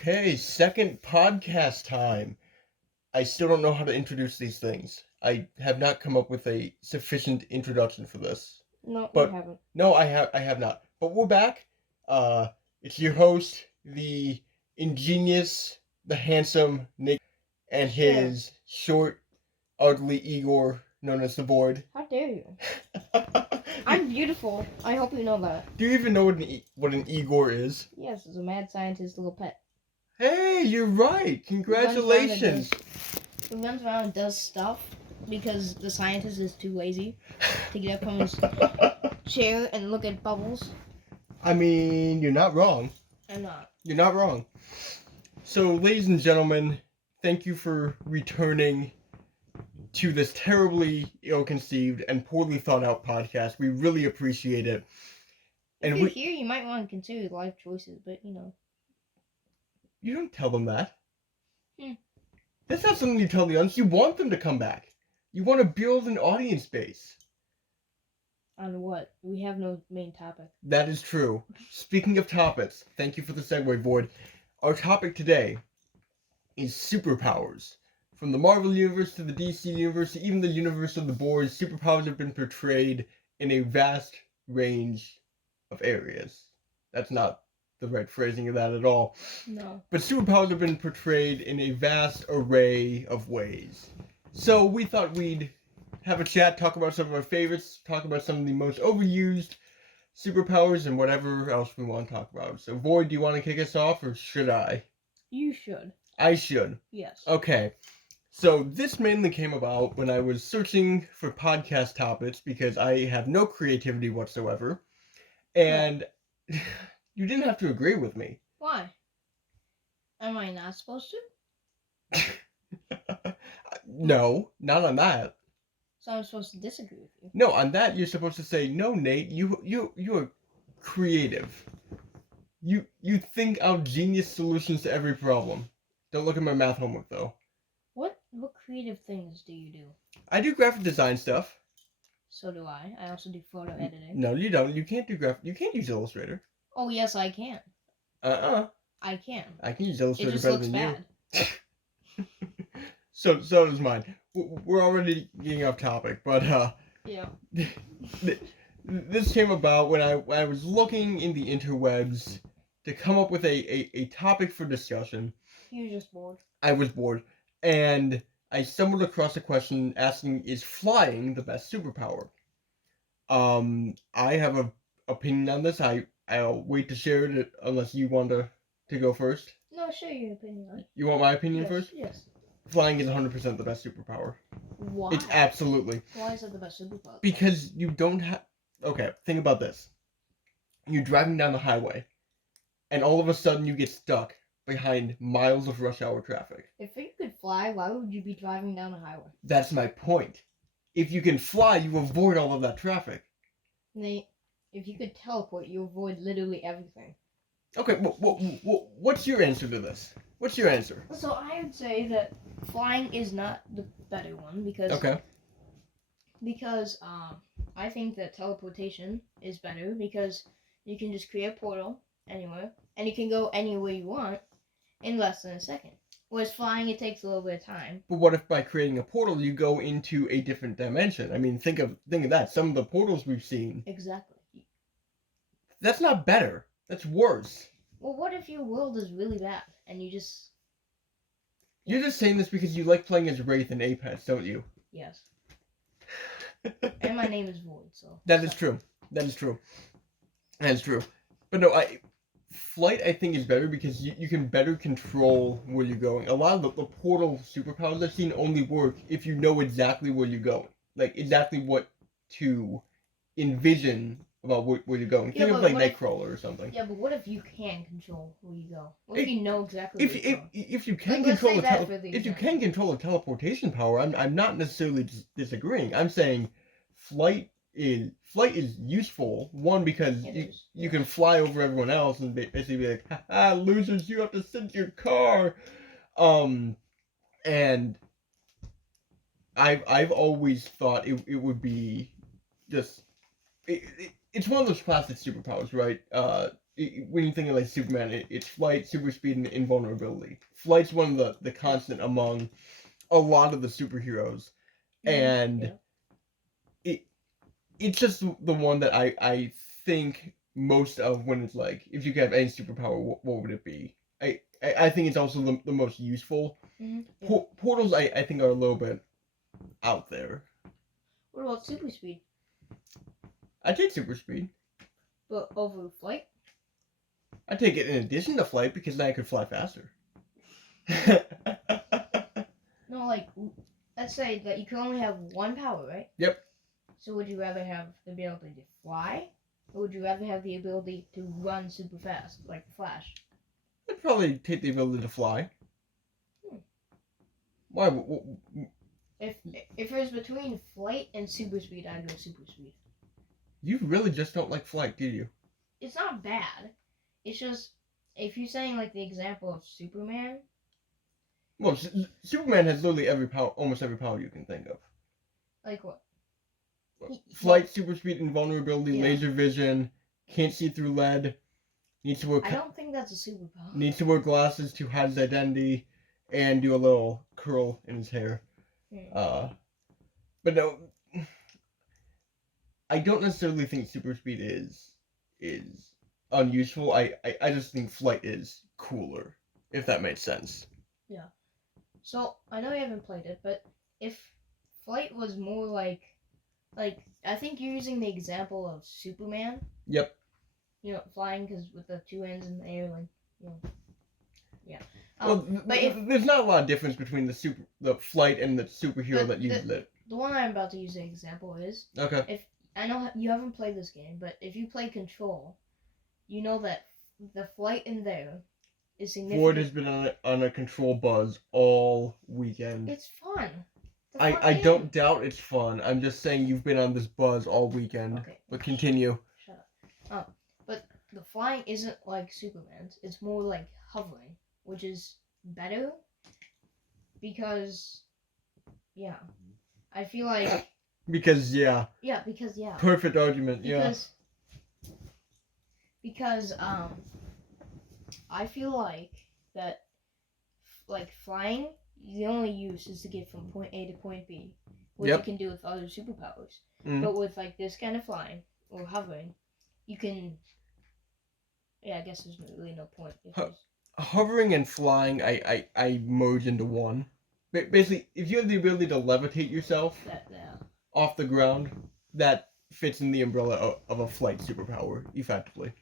Okay, second podcast time. I still don't know how to introduce these things. I have not come up with a sufficient introduction for this. No, you But haven't. no, I have not. But we're back. Uh it's your host, the ingenious, the handsome Nick, and Sure. his short, ugly Igor, known as the Void. How dare you? do, I'm beautiful. I hope you know that. do you even know what an Igor is? Yes, it's a mad scientist little pet. Hey, you're right. Congratulations. Who runs around and does stuff because the scientist is too lazy to get up from his chair and look at bubbles. I mean, you're not wrong. I'm not. You're not wrong. So, ladies and gentlemen, thank you for returning to this terribly ill-conceived and poorly thought-out podcast. We really appreciate it. If you're here, you might want to consider life choices, but You don't tell them that. Hmm. That's not something you tell the audience. You want them to come back. You want to build an audience base. On what? We have no main topic. That is true. Speaking of topics, thank you for the segue, Void. Our topic today is superpowers. From the Marvel Universe to the DC Universe to even the universe of the boards, superpowers have been portrayed in a vast range of areas. That's not the right phrasing of that at all. No. But superpowers have been portrayed in a vast array of ways. So we thought we'd have a chat, talk about some of our favorites, talk about some of the most overused superpowers, and whatever else we want to talk about. So, Void, do you want to kick us off, or should I? You should. I should. Yes. Okay. So, this mainly came about when I was searching for podcast topics because I have no creativity whatsoever. And you didn't have to agree with me. Why? Am I not supposed to? No, not on that. So I'm supposed to disagree with you. No, on that you're supposed to say, no, Nate, you are creative. You think out genius solutions to every problem. Don't look at my math homework though. What creative things do you do? I do graphic design stuff. So do I. I also do photo editing. No, you don't. You can't do you can't use Illustrator. Oh yes, I can. I can. I can use Illustrator It just better looks than bad. you. So does mine. We're already getting off topic, but Yeah. This came about when I was looking in the interwebs to come up with a topic for discussion. You were just bored. I was bored, and I stumbled across a question asking, is flying the best superpower? I have an opinion on this. I'll wait to share it unless you want to go first. No, share your opinion on it. You want my opinion Yes, first? Yes. Flying is 100% the best superpower. Why? It's absolutely. Why is it the best superpower? Because you don't have... Okay, think about this. You're driving down the highway, and all of a sudden you get stuck behind miles of rush hour traffic. If you could fly, why would you be driving down a highway? That's my point. If you can fly, you avoid all of that traffic. Nate, if you could teleport, you avoid literally everything. Okay, what's your answer to this? What's your answer? So I would say that flying is not the better one because I think that teleportation is better because you can just create a portal anywhere and you can go anywhere you want in less than a second. Whereas flying, it takes a little bit of time. But what if by creating a portal you go into a different dimension? I mean, think of that. Some of the portals we've seen. Exactly. That's not better. That's worse. Well, what if your world is really bad and you just... You're just saying this because you like playing as Wraith in Apex, don't you? Yes. And my name is Void, so... That is true. That is true. That is true. But no, flight I think is better because you can better control where you're going. A lot of the portal superpowers I've seen only work if you know exactly where you're going. Like, exactly what to envision about where you're going. Think of like Nightcrawler or something. Yeah, but what if you can control where you go? What if you know exactly where you're going? If you can control a teleportation power, I'm not necessarily disagreeing. I'm saying flight is useful. One, because you can fly over everyone else and basically be like, haha, losers, you have to sit in your car. And I've always thought it would be just it's one of those classic superpowers, right? when you think of like Superman, it's flight, super speed, and invulnerability. Flight's one of the constant among a lot of the superheroes, and Yeah. it's just the one that I think most of when it's like, if you could have any superpower, what would it be? I think it's also the most useful. Yeah. Portals I think are a little bit out there. What about super speed? I take super speed. But over flight? I take it in addition to flight because then I could fly faster. No, like, let's say that you can only have one power, right? Yep. So would you rather have the ability to fly, or would you rather have the ability to run super fast, like the Flash? I'd probably take the ability to fly. Why? If it was between flight and super speed, I'd go super speed. You really just don't like flight, do you? It's not bad. It's just, if you're saying like the example of Superman. Well, Superman has literally every power, almost every power you can think of. Like what? Flight, super speed, invulnerability, Yeah. laser vision, can't see through lead, needs to wear I don't think that's a superpower. needs to wear glasses to hide his identity, and do a little curl in his hair. But no, I don't necessarily think super speed is unuseful. I just think flight is cooler, if that makes sense. Yeah. So I know you haven't played it, but if flight was more like I think you're using the example of Superman. Yep. You know, flying because with the two ends in the air, like, you know. Yeah. Well, but there's not a lot of difference between the flight and the superhero that uses it. The one I'm about to use the example is, Okay. I know you haven't played this game, but if you play Control, you know that the flight in there is significant. Ford has been on a Control buzz all weekend. It's fun. I don't doubt it's fun. I'm just saying you've been on this buzz all weekend. Okay. But continue. Shut up. But the flying isn't like Superman's. It's more like hovering, which is better because, yeah, I feel like. Because yeah. Yeah, because yeah. Perfect argument. Because I feel like that, like flying, the only use is to get from point A to point B, which you can do with other superpowers. But with like this kind of flying or hovering, you can. Yeah, I guess there's really no point. Hovering and flying, I merge into one. Basically, if you have the ability to levitate yourself off the ground, that fits in the umbrella of a flight superpower, effectively.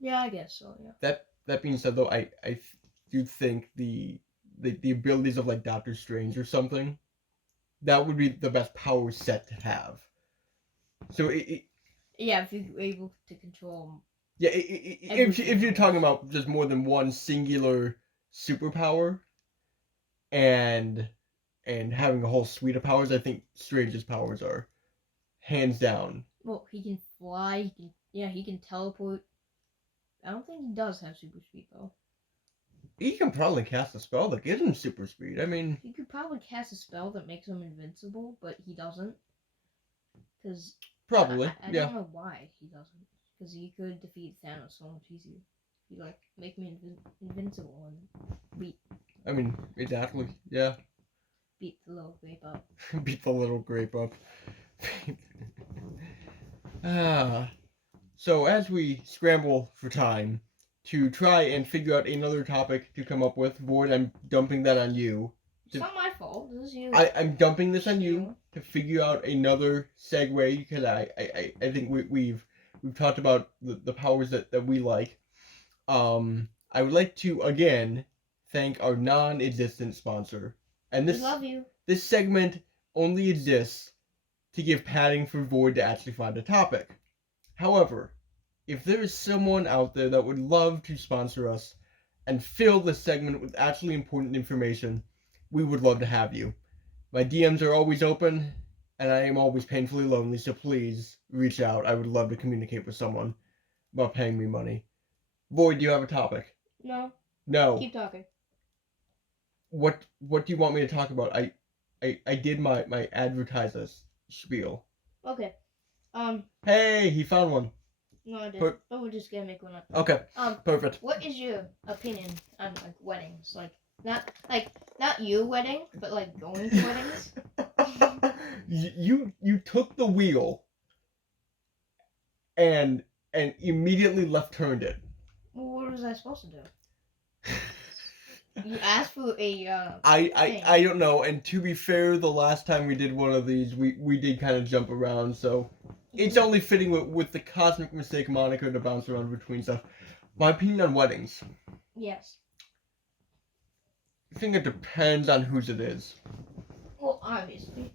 Yeah, I guess so. Yeah. That being said, though, I do think the abilities of like Doctor Strange or something, that would be the best power set to have. So yeah, if you're able to control. Yeah, if you're talking about just more than one singular superpower, and having a whole suite of powers, I think Strange's powers are hands down. Well, he can fly. He can teleport. I don't think he does have super speed though. He can probably cast a spell that gives him super speed. I mean, he could probably cast a spell that makes him invincible, but he doesn't. Because probably, I don't know why he doesn't. Because he could defeat Thanos so much easier. He'd like make me invincible and beat. I mean, exactly. Yeah. Beat the little grape up. Beat the little grape up. So as we scramble for time to try and figure out another topic to come up with, Void, I'm dumping that on you. It's not my fault. This is you. I'm dumping this on you to figure out another segue because I think we've talked about the powers that we like. I would like to again thank our non-existent sponsor. And we love you. This segment only exists to give padding for Void to actually find a topic. However, if there is someone out there that would love to sponsor us and fill this segment with actually important information, we would love to have you. My DMs are always open, and I am always painfully lonely, so please reach out. I would love to communicate with someone about paying me money. Void, do you have a topic? No. No. Keep talking. What do you want me to talk about? I did my advertiser spiel. Okay. Hey, he found one. No, I didn't. But- But we're just gonna make one up. Okay, perfect. What is your opinion on like weddings? Not your wedding, but like going to weddings. You took the wheel and immediately left turned it. Well, what was I supposed to do? You asked for a I don't know. And to be fair, the last time we did one of these, we did kind of jump around, so it's only fitting with the cosmic mistake moniker to bounce around between stuff. My opinion on weddings. Yes. I think it depends on whose it is. Well, obviously.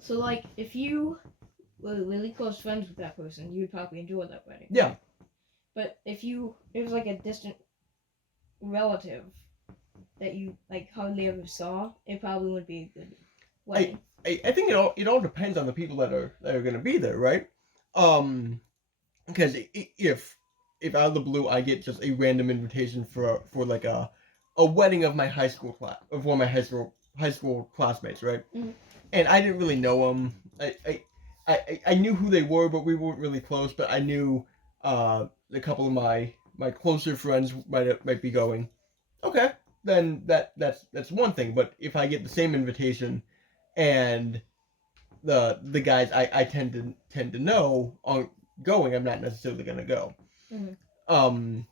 So like, if you were really close friends with that person, you would probably enjoy that wedding. Yeah. But if it was like a distant relative that you like hardly ever saw, it probably wouldn't be a good wedding. I think it all depends on the people that are going to be there, right? Because if out of the blue I get just a random invitation for like a wedding of my high school class, of one of my high school classmates, right? Mhm. And I didn't really know them. I knew who they were, but we weren't really close. But I knew a couple of my closer friends might be going. Okay, then that's one thing. But if I get the same invitation, and the guys I tend to know aren't going, I'm not necessarily gonna go. Mhm.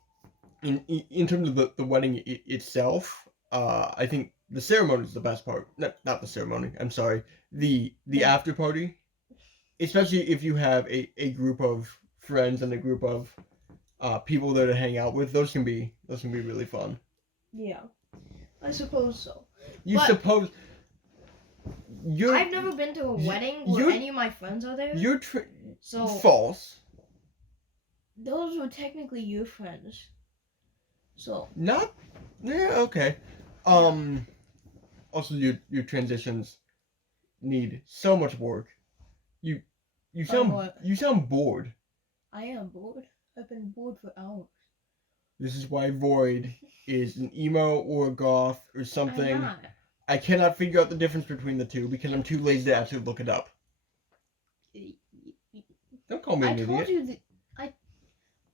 In terms of the wedding itself, I think the ceremony is the best part. Not the ceremony. I'm sorry. The after party, especially if you have a group of friends and a group of people there to hang out with. Those can be really fun. Yeah, I suppose so. You But- suppose I've never been to a wedding where you're- any of my friends are there. you're So false. those were technically your friends. So Not. Yeah. Okay. Also, your transitions need so much work. You what? sound bored. I am bored. I've been bored for hours. This is why Void is an emo or a goth or something. I'm not. I cannot figure out the difference between the two because I'm too lazy to actually look it up. Don't call me I an told idiot. you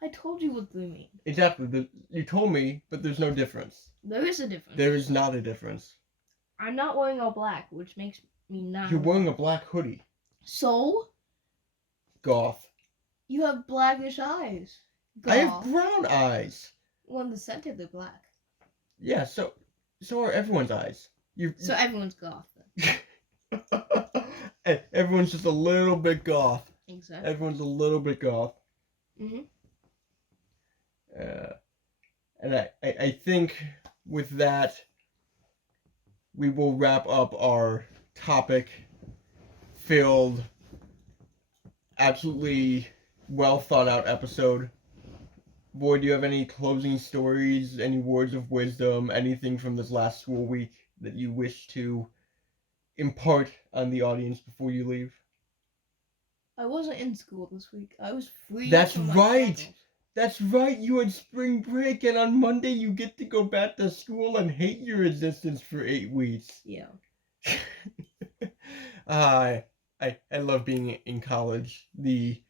I told you what they mean. Exactly. You told me, but there's no difference. There is a difference. There is not a difference. I'm not wearing all black, which makes me not. You're wearing a black hoodie. So Goth. you have blackish eyes. I have Goth. brown eyes. Well, in the center they're black. Yeah, so are everyone's eyes. So everyone's goth. Then. Everyone's just a little bit goth. Exactly. Everyone's a little bit goth. Mhm. And I think with that, we will wrap up our topic-filled, absolutely well thought out episode. Boy, do you have any closing stories, any words of wisdom, anything from this last school week that you wish to impart on the audience before you leave? I wasn't in school this week. I was free. That's from my right. troubles. That's right, you had spring break, and on Monday you get to go back to school and hate your existence for 8 weeks. Yeah. I love being in college. The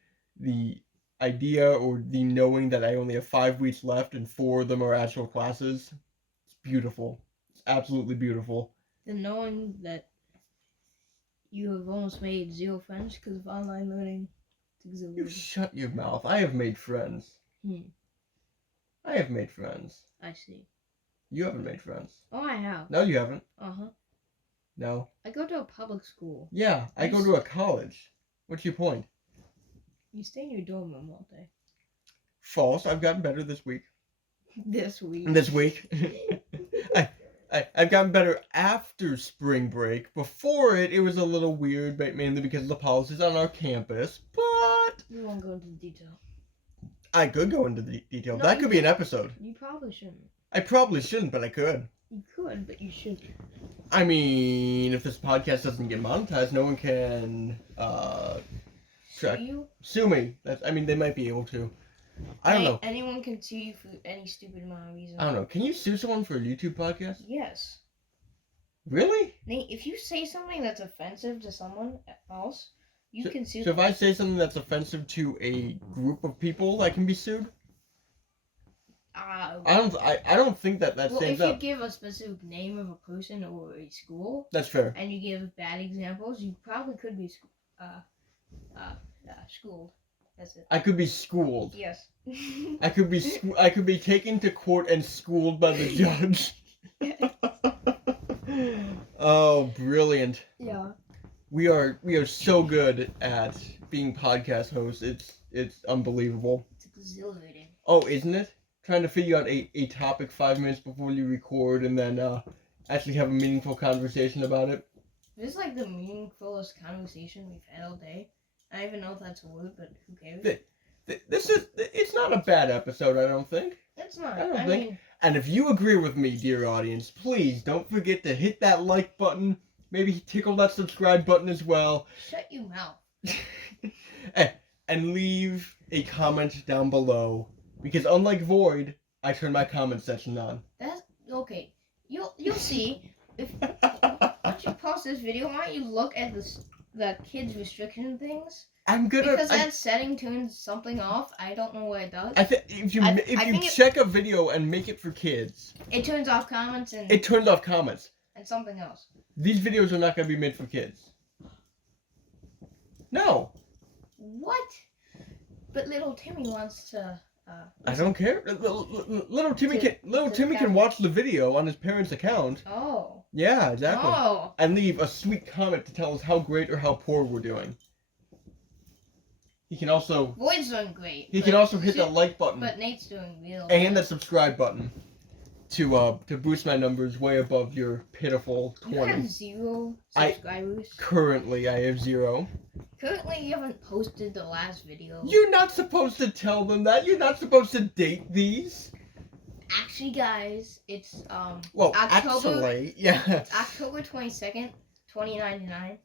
idea or the knowing that I only have 5 weeks left and 4 of them are actual classes. It's beautiful. It's absolutely beautiful. The knowing that you have almost made 0 friends because of online learning. It's You exhilarating. shut your mouth. I have made friends. I have made friends. I see. You haven't made friends. Oh, I have. No, you haven't. Uh-huh. No. I go to a public school. Yeah, I go to a college. What's your point? You stay in your dorm room all day. False. I've gotten better this week. This week. This week. I've gotten better after spring break. Before it was a little weird, but mainly because of the policies on our campus. But We won't go into detail. I could go into the detail. No, That you could be an can't. episode. You probably shouldn't. I probably shouldn't, but I could. You could, but you shouldn't. I mean, if this podcast doesn't get monetized, no one can track Sue you? me. They might be able to. I don't know. Anyone can sue you for any stupid amount of reason. I don't know. Can you sue someone for a YouTube podcast? Yes. Really? Nate, if you say something that's offensive to someone else, You can sue. So if I say something that's offensive to a group of people, I can be sued. I don't think that well, stands if you up. give a specific name of a person or a school, That's fair. and you give bad examples, you probably could be schooled. That's it. I could be schooled. Yes. I could be taken to court and schooled by the judge. Oh, brilliant. Yeah. We are so good at being podcast hosts. It's unbelievable. It's exhilarating. Oh, isn't it? Trying to figure out a topic 5 minutes before you record and then actually have a meaningful conversation about it. This is like the meaningfulest conversation we've had all day. I don't even know if that's a word, but who cares? It's not a bad episode, I don't think. It's not. I don't I think. mean, And if you agree with me, dear audience, please don't forget to hit that like button. Maybe tickle that subscribe button as well. shut your mouth. And leave a comment down below. Because unlike Void, I turn my comment section on. That's okay. You'll see. Once you post this video, why don't you look at the kids restriction things? I'm gonna. Because that setting turns something off. I don't know what it does. I think if you think check a video and make it for kids, It turns off comments and it turns off comments. something else. These videos are not gonna be made for kids. No, What? But little Timmy wants to. I don't care. Little Timmy to can watch the video on his parents' account. Oh. Yeah, exactly. Oh. And leave a sweet comment to tell us how great or how poor we're doing. He can also Void's doing great. hit the like button But Nate's doing real. and the subscribe button to boost my numbers way above your pitiful You have 20. 0 I- subscribers. Currently, I have 0. Currently, you haven't posted the last video. You're not supposed to tell them that. You're not supposed to date these. Actually, guys, it's Well, October- actually, yeah. October 22nd, 2099.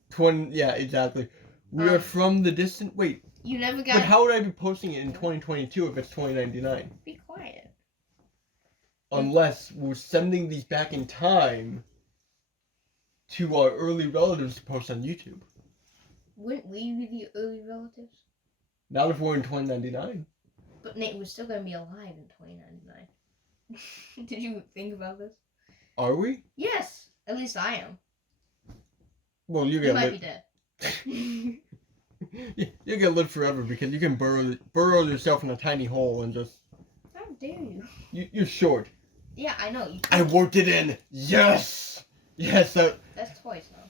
Yeah, exactly. We are from the distant. Wait, You never but got. how would I be posting it in 2022 if it's 2099? Be quiet. Unless we're sending these back in time to our early relatives to post on YouTube. Wouldn't we be the early relatives? Not if we're in 2099. But Nate was still gonna be alive in 2099. Did you think about this? Are we? Yes. At least I am. Well, you You get might live. be dead. You get live forever because you can burrow yourself in a tiny hole and just. How dare you? You're short. Yeah, I know. You I worked it in. Yes. Yes. That's twice now.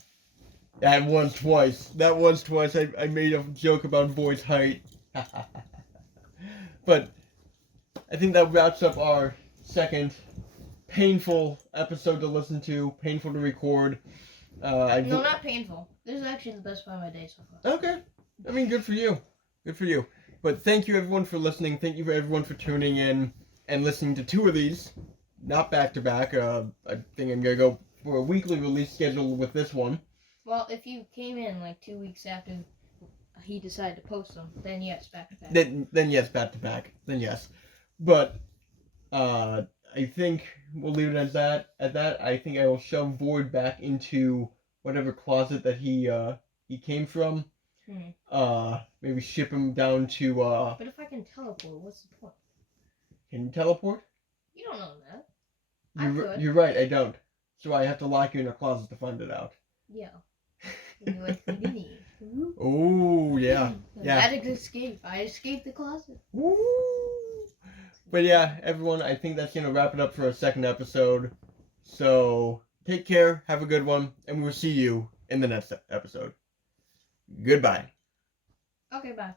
That once twice. I made a joke about Void's height. But I think that wraps up our second painful episode to listen to, painful to record. No, not painful. This is actually the best part of my day so far. Okay. I mean, good for you. Good for you. But thank you everyone for listening. Thank you for everyone for tuning in and listening to 2 of these. Not back to back. I think I'm gonna go for a weekly release schedule with this one. Well, if you came in like 2 weeks after he decided to post them, then yes, back to back. Then yes, back to back. Then yes. But I think we'll leave it as that. At that, I think I will shove Void back into whatever closet that he came from. Maybe ship him down to. But if I can teleport, what's the point? Can you teleport? You don't know that. I could. You're right. I don't. So I have to lock you in a closet to find it out. Yeah. And you're like Houdini. Oh yeah. Yeah. Magic escape. I escaped the closet. Woo! But yeah, everyone, I think that's gonna wrap it up for our second episode. So take care, have a good one, and we'll see you in the next episode. Goodbye. Okay, bye.